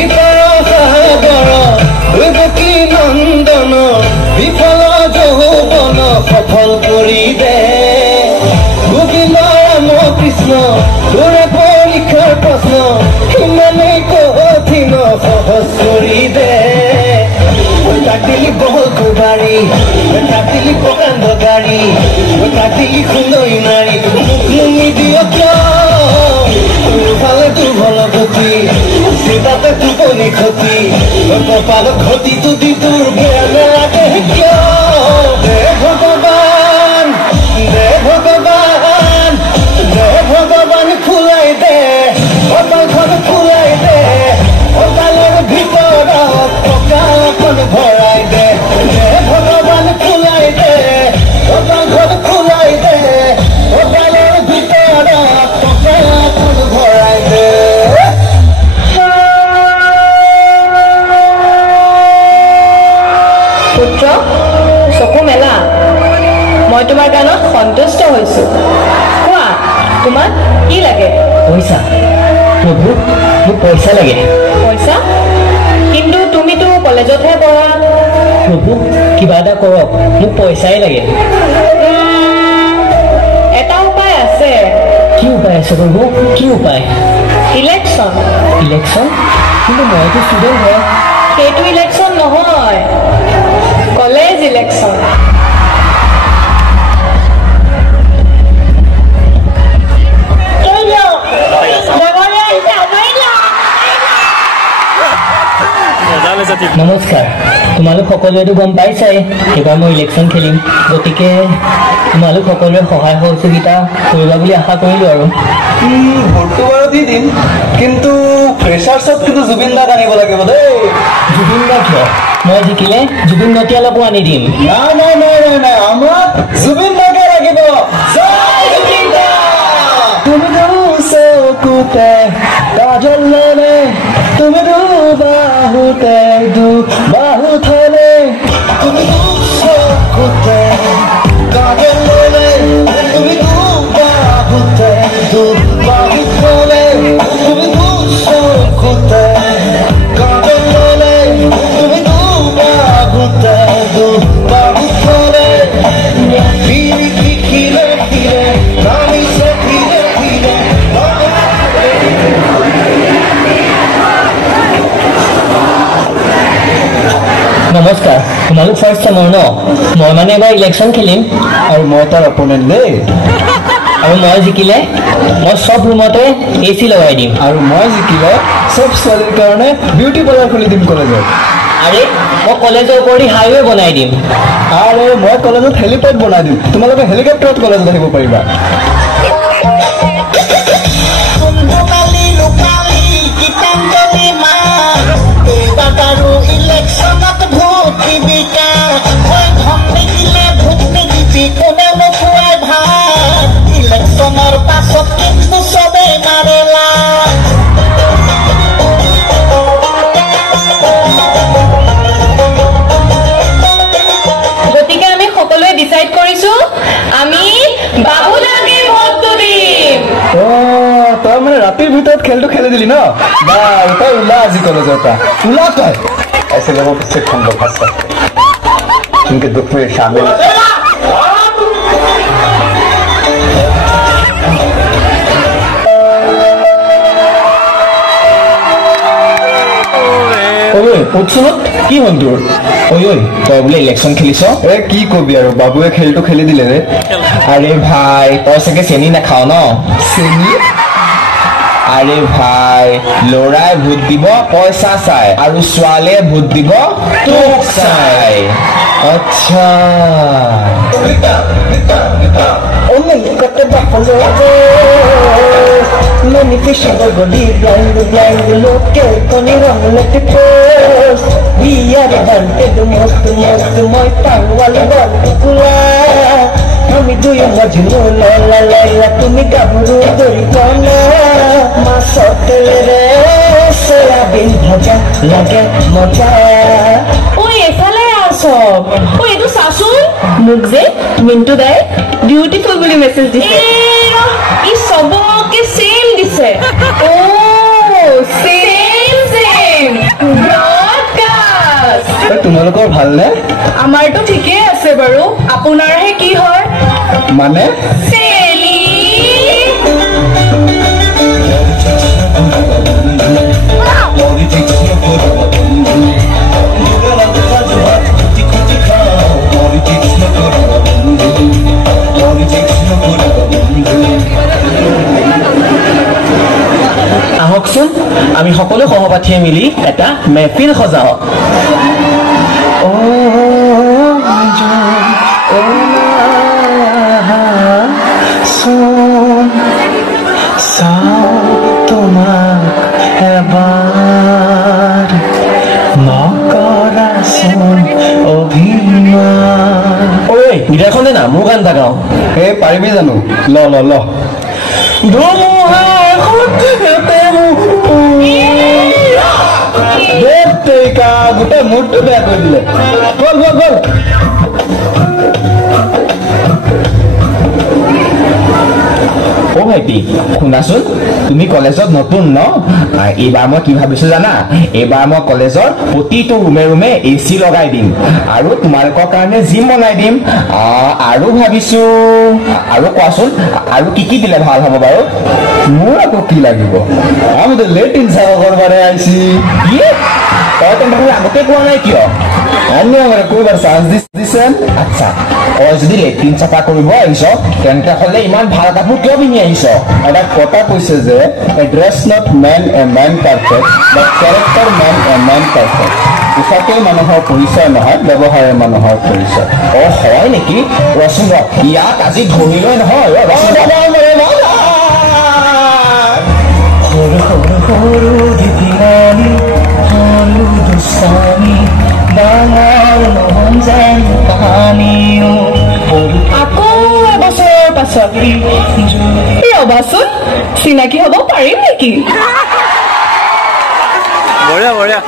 বিপাৰ সাগৰ বৈবকী নন্দন বিফল যৌবন সফল কৰি দে গোবিন্দ ৰাম কৃষ্ণ তোৰে পৰীক্ষাৰ প্ৰশ্ন ইমানেই কঠিন সহজ কৰি দে কাটিলি বহল কুমাৰী কাটিলি প্ৰকাণ্ড গাড়ী কাটিলি সুন্দৰী নাৰী মুখি দিয় তোৰফালে তোৰ ভাল গতি চিন্তাতে টোপনি ক্ষতি কপাল ক্ষতিটো দি তোৰ বেয়া নালাগে কিয় দে ভগৱান দে ভগৱান দে ভগৱান ফুলাই দে কপালখন ফুলাই দে কপালৰ ভিতৰত কপালখন ভৰাই দে দে ভগৱান ফুলাই দে কপালখন ফুলাই দে কপালৰ ভিতৰত কপালখন ভৰাই দে পুত্ৰ চকু মেলা মই তোমাৰ গানত সন্তুষ্ট হৈছো কোৱা তোমাক কি লাগে পইচা প্ৰভু মোক পইচা লাগে পইচা কিন্তু তুমিতো কলেজতহে পঢ়া প্ৰভু কিবা এটা কৰক মোক পইচাই লাগে এটা উপায় আছে কি উপায় আছে প্ৰভু কি উপায় ইলেকশ্যন ইলেকশ্যন কিন্তু মইতো ষ্টুডেণ্ট হয় সেইটো ইলেকশ্যন নহয় কলেজ ইলেকশ্যন নমস্কাৰ তোমালোক সকলোৱেতো গম পাইছাই এইবাৰ মই ইলেকশ্যন খেলিম গতিকে তোমালোক সকলোৰে সহায় সহযোগিতা কৰিবা বুলি আশা কৰিলোঁ আৰু ভোটটো বাৰু দি দিম কিন্তু ফ্ৰেছাৰ্ছত কিন্তু জুবিন দাক আনিব লাগিব দেই জুবিন দা কিয় মই জিকিলে জুবিন নটিয়ালকো আনি দিম নাই নাই নাই নাই নাই আমাক জুবিন দাকে লাগিব জয় জুবিন দা তুমি চকুতে কাজল ললে তুমি বাহুতে বাহু থলে তুমি চকুতে কাজল ললে তুমি বাহুতে বাহু থলে তুমি চকুতে কাজল ললে তুমি বাহুতে বাহু থলে ফিরে ফিরে ফিরে আমি সে ফিরে ফিরে নমস্কাৰ তোমালোক ফাৰ্ষ্ট চেমৰ ন মই মানে এবাৰ ইলেকশ্যন খেলিম আৰু মই তাৰ অপনেণ্ট দেই আৰু মই জিকিলে মই চব ৰুমতে AC লগাই দিম আৰু মই জিকিলে চব ছোৱালীৰ কাৰণে বিউটি পাৰ্লাৰ খুলি দিম কলেজত আৰে মই কলেজৰ ওপৰেদি হাইৱে বনাই দিম আৰে মই কলেজত হেলিপেড বনাই দিম তোমালোকে হেলিকপ্টাৰত কলেজত আহিব পাৰিবা গতিকে আমি সকলোৱে ডিসাইড কৰিছো আমি বাবুদাকে ভোটটো দিম তই মানে ৰাতিৰ ভিতৰত খেলটো খেলি দিলি ন বা তই ওলা আজি কলেজৰ পৰা ওলা তই ऐसे लोगों को सिर्फ हम लोग हंस सकते उनके दुख में शामिल কি হল তোৰ ঐ তই বোলে ইলেকশ্যন খেলিছ এ কি কবি আৰু বাবুৱে খেলটো খেলি দিলে ৰে আৰে ভাই তই চাগে চেনি নাখাও ন চেনি আৰে ভাই লৰাই ভোট দিব পইচা চাই আৰু ছোৱালীয়ে ভোট দিব তোক চাই আচ্ছা Many fish are body blind, blind, look at Tony Ram, let it post. We are wanted most, my tongue, while I want to kula. Mami, do you want to know? La la la la, to me, Gabru, do you wanna? My sotel, soyabin, bhaja, lage, mocha. ঐ এফালে আছ ঐ এইটো চাচোন মোক যে মিন্টু দাই beautiful বুলি মেছেজ দিছে ই সবকে সেম দিছে ও সেম সেম ভালনে আমাৰটো ঠিকেই আছে বাৰু আপোনাৰহে কি হয় মানে চেলি আহকচোন আমি সকলো সহপাঠীয়ে মিলি এটা মেহফিল সজাও তোমাক এবাৰ নকৰাচোন অভিমান ঐ গীটাৰখন দে না মোৰ গান এটা গাওঁ এই পাৰিবি জানো ল ল ল ধুমুহাৰ সূত্ৰতে গোটেই মুডটো বেয়া কৰি দিলে গ'ল গ'ল গ'ল অ ভাইটি শুনাচোন তুমি কলেজত নতুন ন এইবাৰ মই কি ভাবিছো জানা এইবাৰ মই কলেজৰ প্ৰতিটো ৰুমে ৰুমে এচি লগাই দিম আৰু তোমালোকৰ কাৰণে জিম বনাই দিম আৰু ভাবিছো আৰু কোৱাচোন আৰু কি দিলে ভাল হ'ব বাৰু মোৰ আকৌ কি লাগিব আমি তো লেট্ৰিন চাফা কৰবাৰে আইছি তই তেনেহ'লে আগতে কোৱা নাই কিয় আমি আমাৰ কোনোবাৰ চান্স দিছে আচ্ছা তই যদি লেট্ৰিন চাফা কৰিব আহিছ তেন্তে হ'লে ইমান ভাল কাপোৰ কিয় পিন্ধি আহিছ এটা কথা কৈছে যে a dress not men a men perfect but character men a men perfect পোচাকেই মানুহৰ পৰিচয় নহয় ব্যৱহাৰে মানুহৰ পৰিচয় অ হয় নেকি ৰচোন ৰ ইয়াক আজি ধৰিলৈ নহয় সৰু দিদিৰাণী সৰু দুষ্টানী ডাঙৰ নহন যেন কাহানীও আকৌ এবছৰৰ পাছত ৰবাচোন চিনাকি হ'ব পাৰিম নেকি বঢ়িয়া বঢ়িয়া